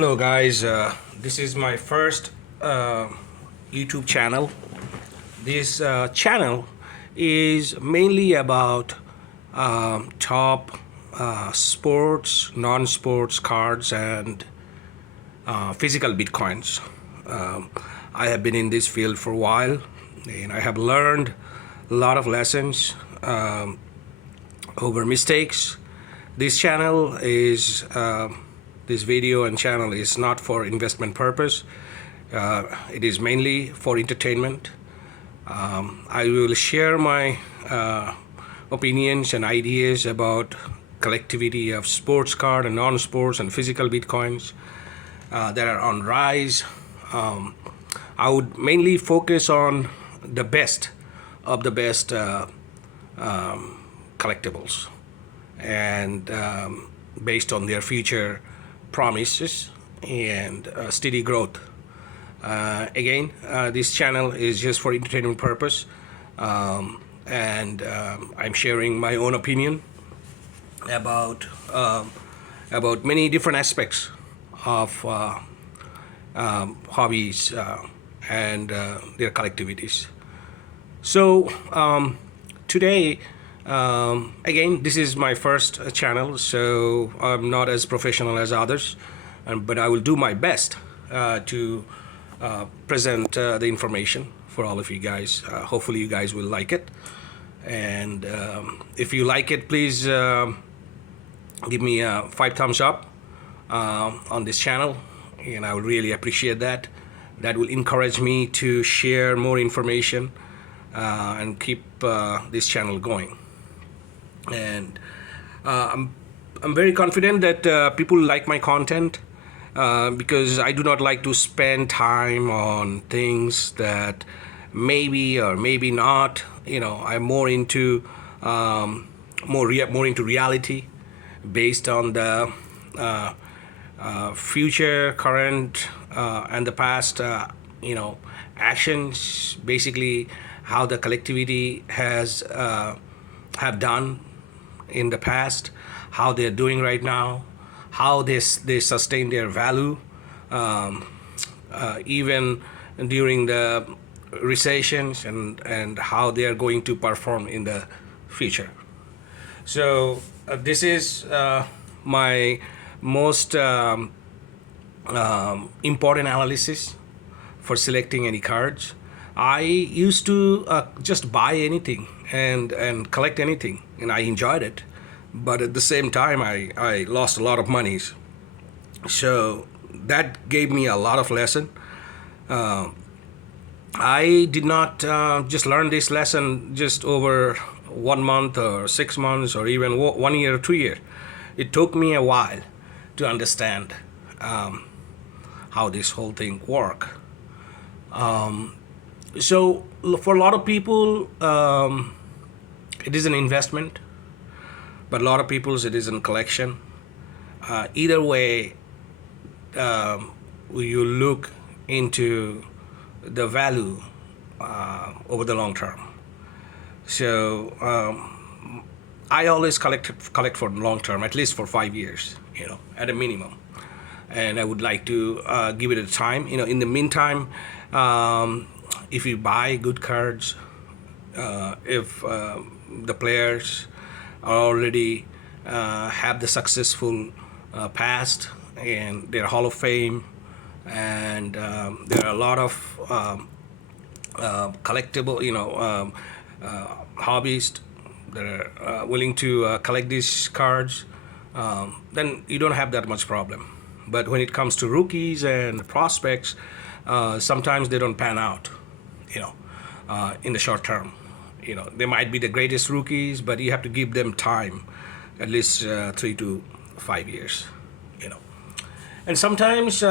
Hello, guys. This is my first YouTube channel. This channel is mainly about top sports, non-sports cards, and physical bitcoins. I have been in this field for a while, and I have learned a lot of lessons over mistakes. This channel is this video and channel is not for investment purpose. It is mainly for entertainment. I will share my opinions and ideas about collectivity of sports card and non-sports and physical bitcoins that are on rise. I would mainly focus on the best of the best collectibles, and based on their future promises and steady growth. Again, this channel is just for entertainment purpose, and I'm sharing my own opinion about many different aspects of hobbies and their collectivities. So today, again, this is my first channel, so I'm not as professional as others, but I will do my best to present the information for all of you guys. Hopefully you guys will like it, and if you like it, please give me 5 thumbs up on this channel, and I would really appreciate that. That will encourage me to share more information and keep this channel going. And I'm very confident that people like my content, because I do not like to spend time on things that maybe or maybe not. I'm more into more into reality, based on the future, current, and the past. Actions, basically how the collectivity has have done in the past, how they're doing right now, how they sustain their value, even during the recessions, and how they are going to perform in the future. So this is my most important analysis for selecting any cards. I used to just buy anything and collect anything, and I enjoyed it. But at the same time, I lost a lot of monies. So that gave me a lot of lesson. I did not just learn this lesson just over 1 month or 6 months or even 1 year or 2 years. It took me a while to understand how this whole thing works. So for a lot of people, it is an investment, but a lot of people it is a collection. Either way, you look into the value over the long term. So I always collect for long term, at least for 5 years, at a minimum. And I would like to give it a time. In the meantime, if you buy good cards, if the players are already have the successful past and they're Hall of Fame, and there are a lot of collectible, hobbyists that are willing to collect these cards, then you don't have that much problem. But when it comes to rookies and prospects, sometimes they don't pan out, in the short term. They might be the greatest rookies, but you have to give them time, at least 3 to 5 years. And sometimes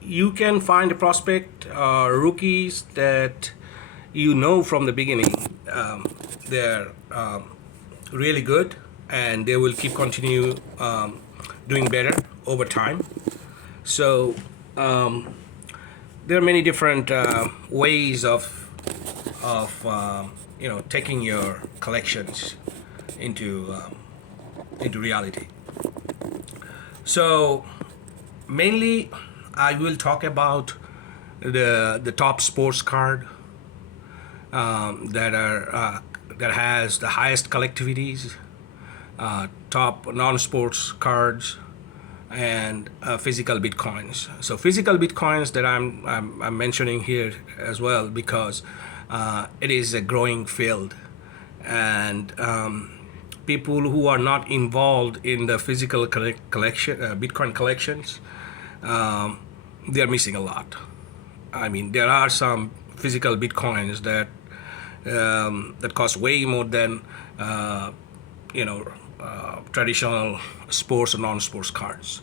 you can find a prospect, rookies that from the beginning they're really good, and they will continue doing better over time. So there are many different ways of taking your collections into reality. So Mainly, I will talk about the top sports card that has the highest collectivities, top non-sports cards, and physical bitcoins. So physical bitcoins that I'm mentioning here as well because it is a growing field, and people who are not involved in the physical collection Bitcoin collections, they are missing a lot. I mean, there are some physical bitcoins that cost way more than you know traditional sports or non-sports cards.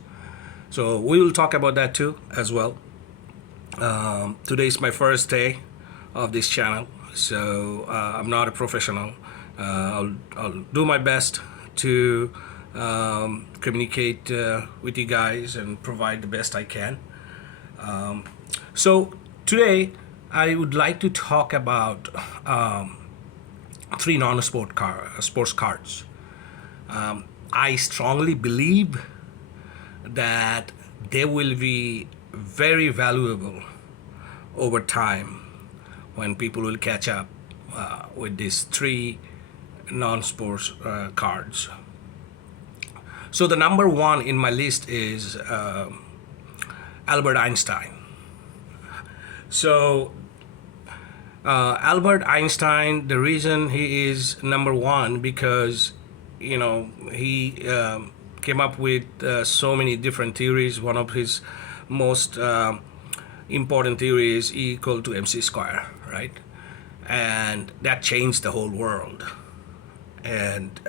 So we will talk about that too as well. Today is my first day of this channel, so I'm not a professional. I'll do my best to communicate with you guys and provide the best I can. So today I would like to talk about three sports cards. I strongly believe that they will be very valuable over time when people will catch up with these three non-sports cards. So the number one in my list is Albert Einstein. So Albert Einstein, the reason he is number one because he came up with so many different theories. One of his most important theories, E equal to MC square, right? And that changed the whole world. And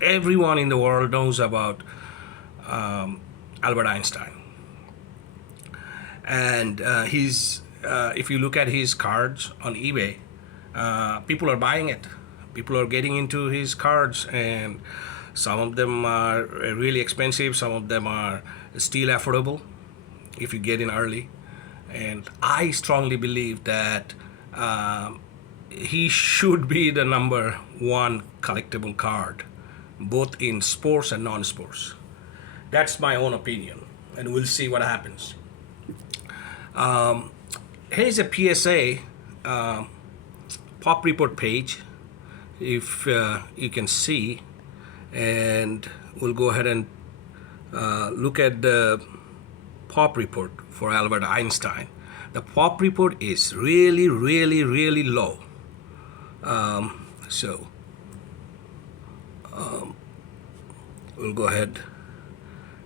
everyone in the world knows about Albert Einstein. And if you look at his cards on eBay, people are buying it. People are getting into his cards, and some of them are really expensive. Some of them are still affordable if you get in early. And I strongly believe that he should be the number one collectible card, both in sports and non-sports. That's my own opinion, and we'll see what happens. Here's a PSA pop report page, if you can see, and we'll go ahead and look at the pop report for Albert Einstein. The pop report is really, really, really low. So we'll go ahead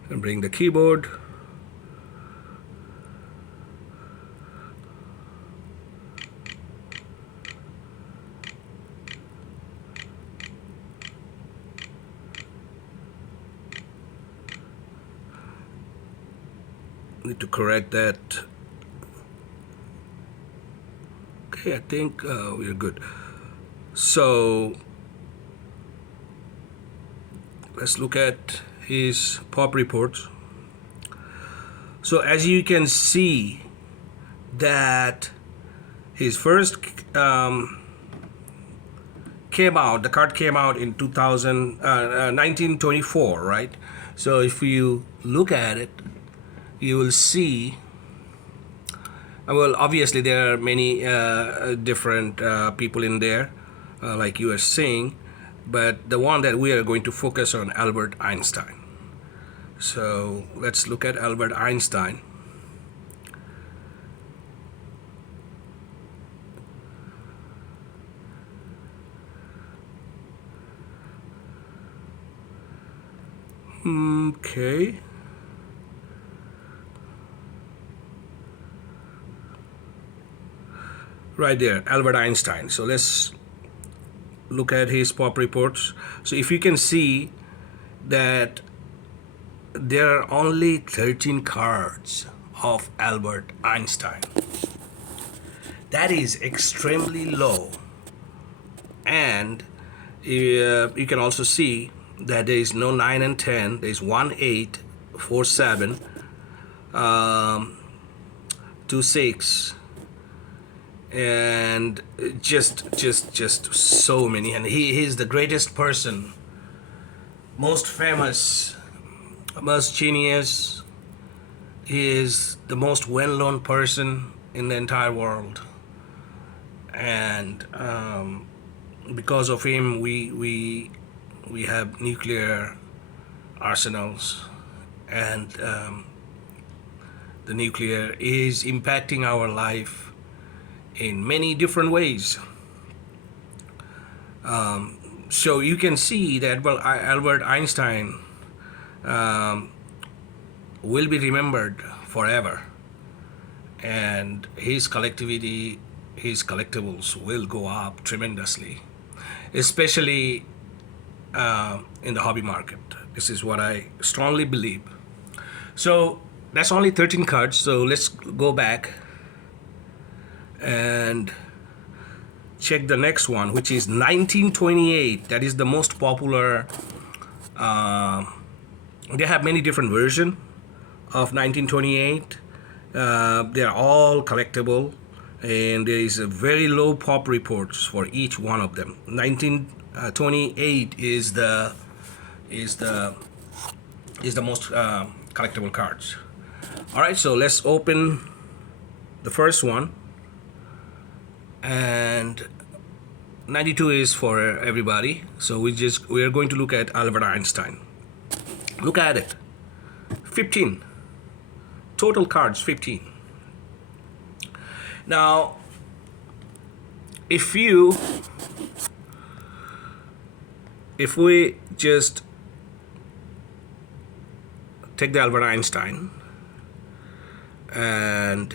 and bring the keyboard. Need to correct that. Okay, I think we're good. So let's look at his pop reports. So as you can see that his first the card came out in 1924, right? So if you look at it, you will see, well, obviously there are many different people in there, like you are seeing, but the one that we are going to focus on, Albert Einstein. So let's look at Albert Einstein. Okay. Right there, Albert Einstein. So let's look at his pop reports. So if you can see that there are only 13 cards of Albert Einstein. That is extremely low. And you can also see that there is no 9 and 10. There is 1, 8, 4, 7, 2, 6, and just so many. And he is the greatest person, most famous, most genius, He is the most well-known person in the entire world, and because of him, we have nuclear arsenals, and the nuclear is impacting our life in many different ways. So you can see that, well, Albert Einstein will be remembered forever, and his collectivity, his collectibles will go up tremendously, especially in the hobby market. This is what I strongly believe. So that's only 13 cards. So let's go back and check the next one, which is 1928. That is the most popular. They have many different versions of 1928. They are all collectible, and there is a very low pop reports for each one of them. 1928 is the most collectible cards. All right, so let's open the first one, and 92 is for everybody. So we are going to look at Albert Einstein. Look at it. 15 total cards, 15. Now, if we just take the Albert Einstein and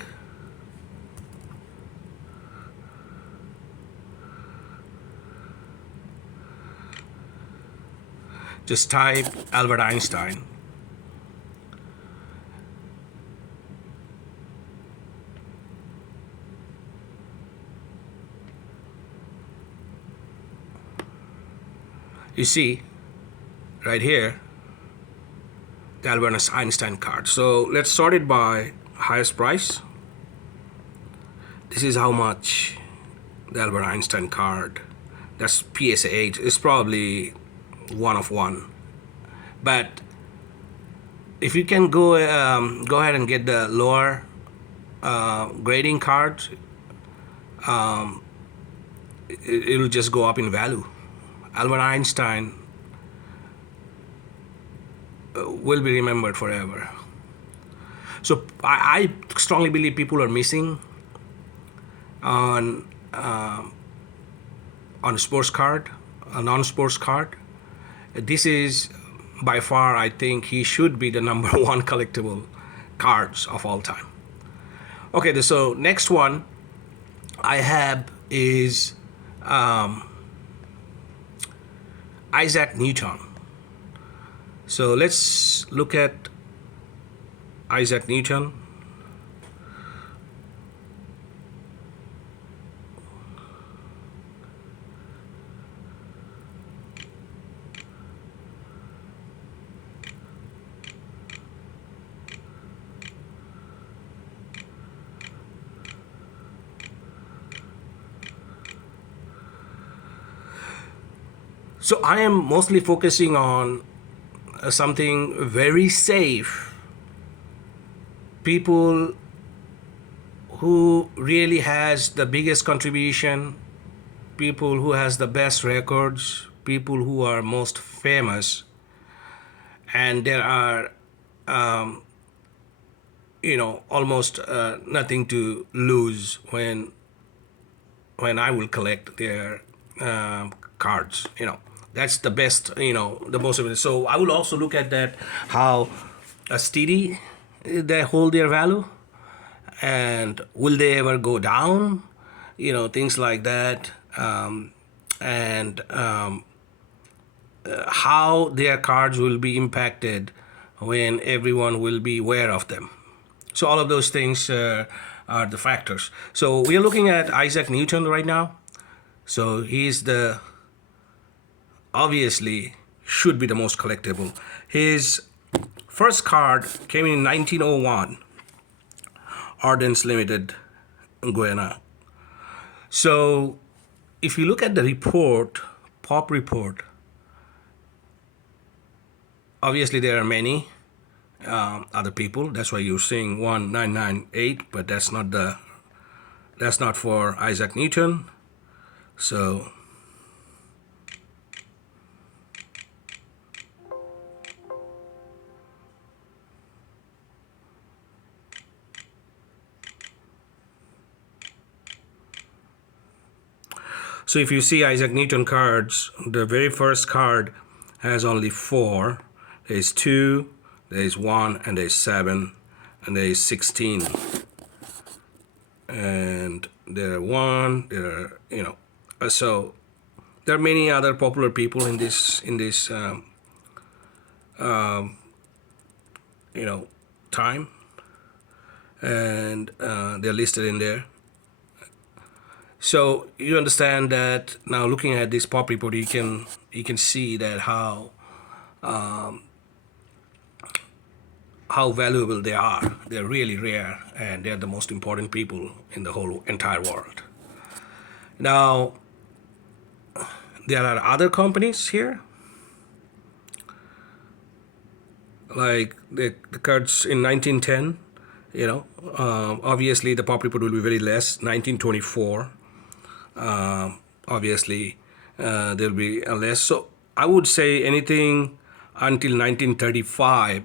just type Albert Einstein, you see right here the Albert Einstein card. So let's sort it by highest price. This is how much the Albert Einstein card, that's PSA 8, is probably one of one. But if you can go ahead and get the lower grading cards, it will just go up in value. Albert Einstein will be remembered forever. So I strongly believe people are missing on a sports card, a non-sports card. This is by far, I think he should be the number one collectible cards of all time. Okay, so next one I have is Isaac Newton. So let's look at Isaac Newton. So I am mostly focusing on something very safe. People who really has the biggest contribution, people who has the best records, people who are most famous, and there are almost nothing to lose when I will collect their cards. That's the best, the most of it. So I will also look at that, how steady they hold their value, and will they ever go down, things like that, and how their cards will be impacted when everyone will be aware of them. So all of those things are the factors. So we are looking at Isaac Newton right now. So he's obviously should be the most collectible. His first card came in 1901, Ardens Limited, Guyana. So if you look at the report, pop report, obviously there are many, other people. That's why you're seeing 1998, but that's not for Isaac Newton. So if you see Isaac Newton cards, the very first card has only 4. There's 2, there's 1, and there's 7, and there's 16. And there are 1, there are, so there are many other popular people in this time, and they're listed in there. So you understand that now, looking at this pop report, you can see that how valuable they are. They're really rare, and they're the most important people in the whole entire world. Now, there are other companies here, like the cards in 1910. Obviously the pop report will be very less. 1924, obviously there'll be a less. So I would say anything until 1935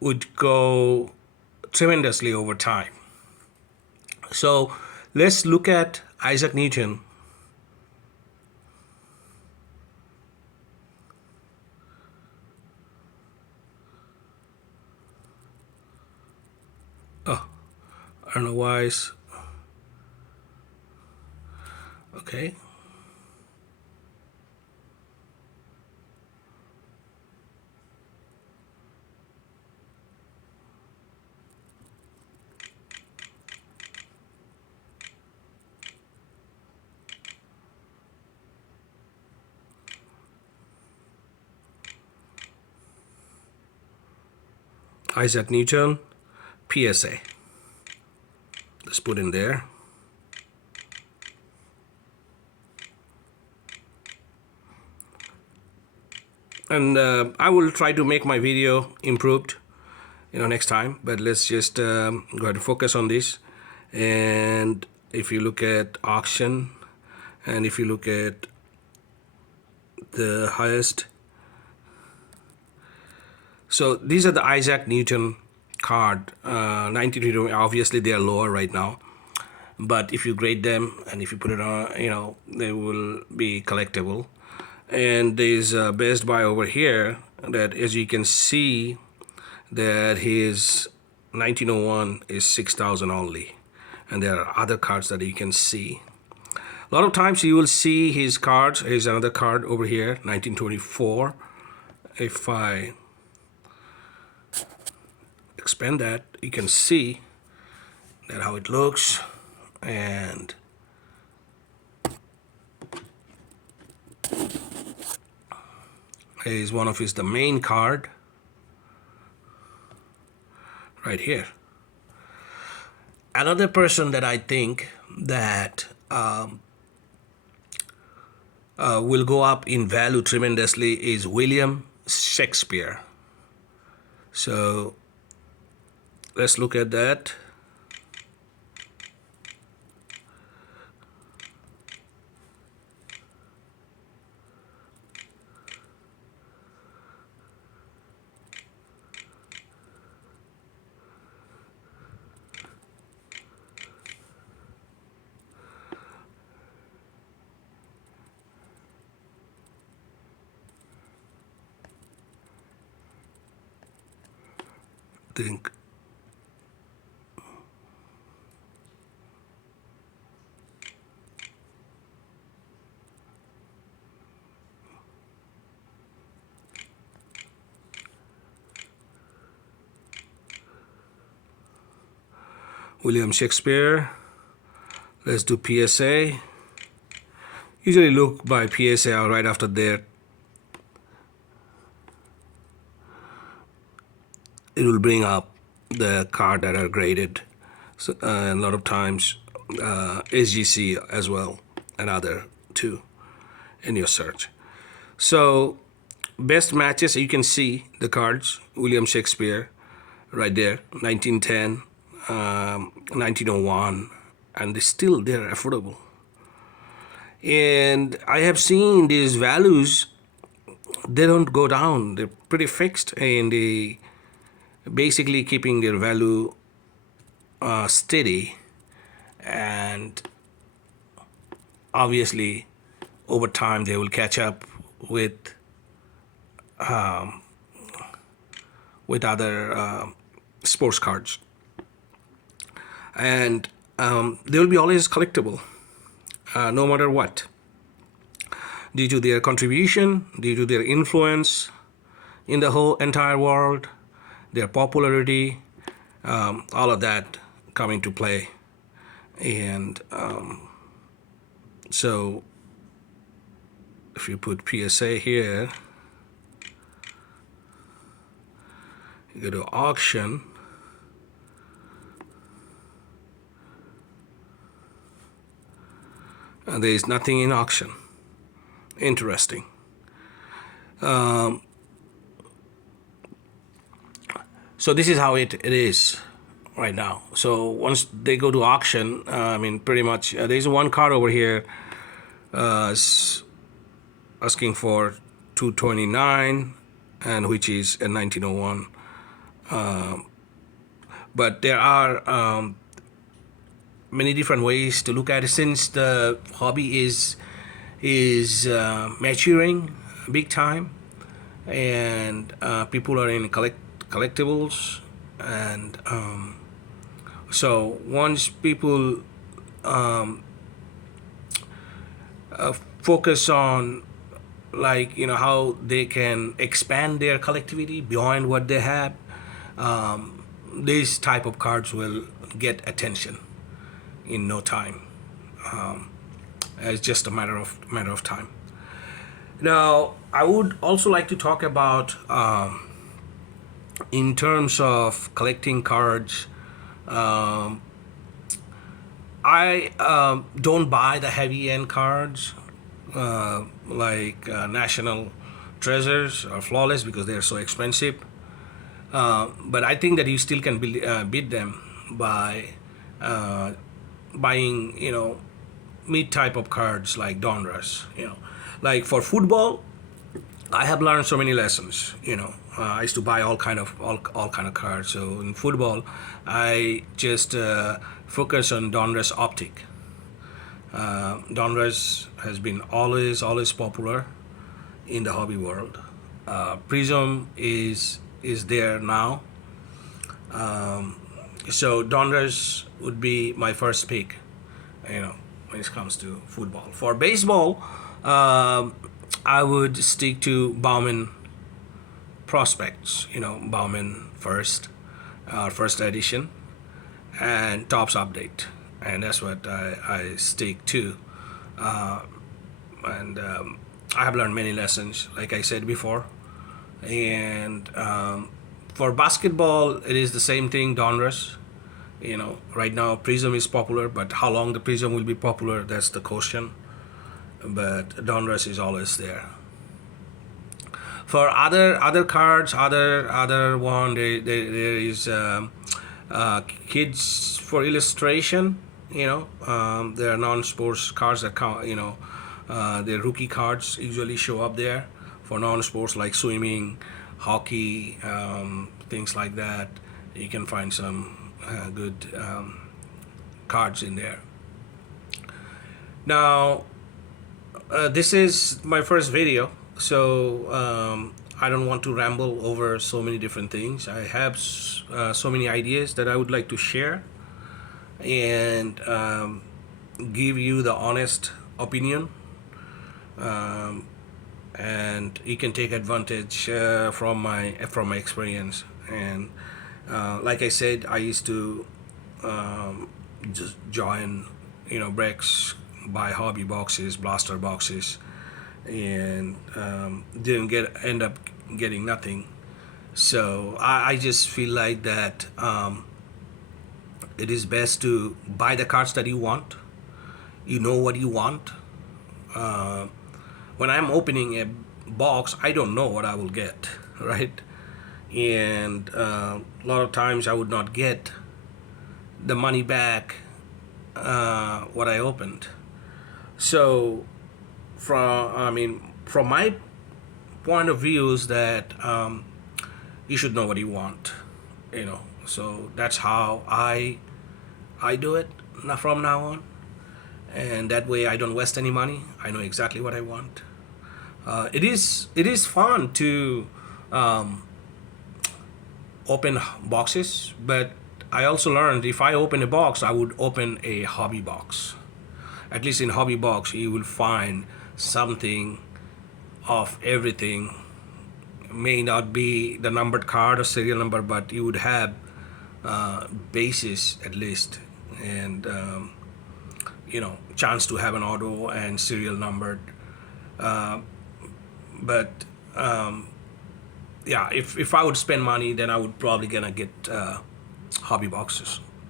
would go tremendously over time. So let's look at Isaac Newton. Oh, I don't know why it's okay. Isaac Newton, PSA. Let's put in there. And I will try to make my video improved, next time. But let's just go ahead and focus on this. And if you look at auction, and if you look at the highest, so these are the Isaac Newton card, 1920. Obviously they are lower right now, but if you grade them and if you put it on, they will be collectible. And there's a Best Buy over here that, as you can see, that his 1901 is 6,000 only, and there are other cards that you can see. A lot of times you will see his cards. Here's another card over here, 1924. If I expand that, you can see that how it looks, and is one of his the main card right here. Another person that I think that will go up in value tremendously is William Shakespeare. So let's look at that. Think William Shakespeare. Let's do PSA. Usually look by PSA right after there. It will bring up the card that are graded. So, a lot of times SGC as well, and other too in your search. So best matches, you can see the cards. William Shakespeare right there, 1910, 1901, and they're affordable. And I have seen these values, they don't go down. They're pretty fixed, and they basically keeping their value steady. And obviously, over time, they will catch up um, with other sports cards, and they will be always collectible, no matter what, due to their contribution, due to their influence in the whole entire world, their popularity, all of that come into play. And so if you put PSA here, you go to auction, and there is nothing in auction. Interesting. So this is how it is right now. So once they go to auction, I mean, pretty much there's one card over here asking for 229, and which is a 1901. But there are many different ways to look at it, since the hobby is maturing big time, and people are in collectibles, and so once people focus on, like, how they can expand their collectivity beyond what they have, these type of cards will get attention in no time. It's just a matter of time. Now, I would also like to talk about, in terms of collecting cards, I don't buy the heavy end cards like National Treasures or Flawless, because they're so expensive. But I think that you still can beat them by buying, mid type of cards like Donruss. Like for football, I have learned so many lessons. I used to buy all kind of cards. So in football, I just focus on Donruss Optic. Donruss has been always popular in the hobby world. Prism is there now. So Donruss would be my first pick, when it comes to football. For baseball, I would stick to Bowman Prospects, Bowman first edition, and Topps Update, and that's what I stick to. And I have learned many lessons, like I said before. And for basketball, it is the same thing, Donruss. Right now Prism is popular, but how long the Prism will be popular, that's the question. But Donruss is always there. For other cards, other one, there is Kids for Illustration. There are non-sports cards that count. Their rookie cards usually show up there for non-sports, like swimming, hockey, things like that. You can find some good cards in there. Now, this is my first video, so I don't want to ramble over so many different things. I have so many ideas that I would like to share, and give you the honest opinion, and you can take advantage from my experience. And like I said, I used to just join, Brex, buy hobby boxes, blaster boxes, and didn't end up getting nothing. So I just feel like that it is best to buy the cards that you want. You know what you want. When I'm opening box, I don't know what I will get, right? And a lot of times I would not get the money back what I opened. So from my point of view is that you should know what you want, you know. So that's how I do it from now on, and that way I don't waste any money. I know exactly what I want. It is fun to open boxes, but I also learned if I open a box, I would open a hobby box. At least in hobby box, you will find something of everything. May not be the numbered card or serial number, but you would have basis at least, and chance to have an auto and serial numbered. But yeah, if I would spend money, then I would probably gonna get hobby boxes.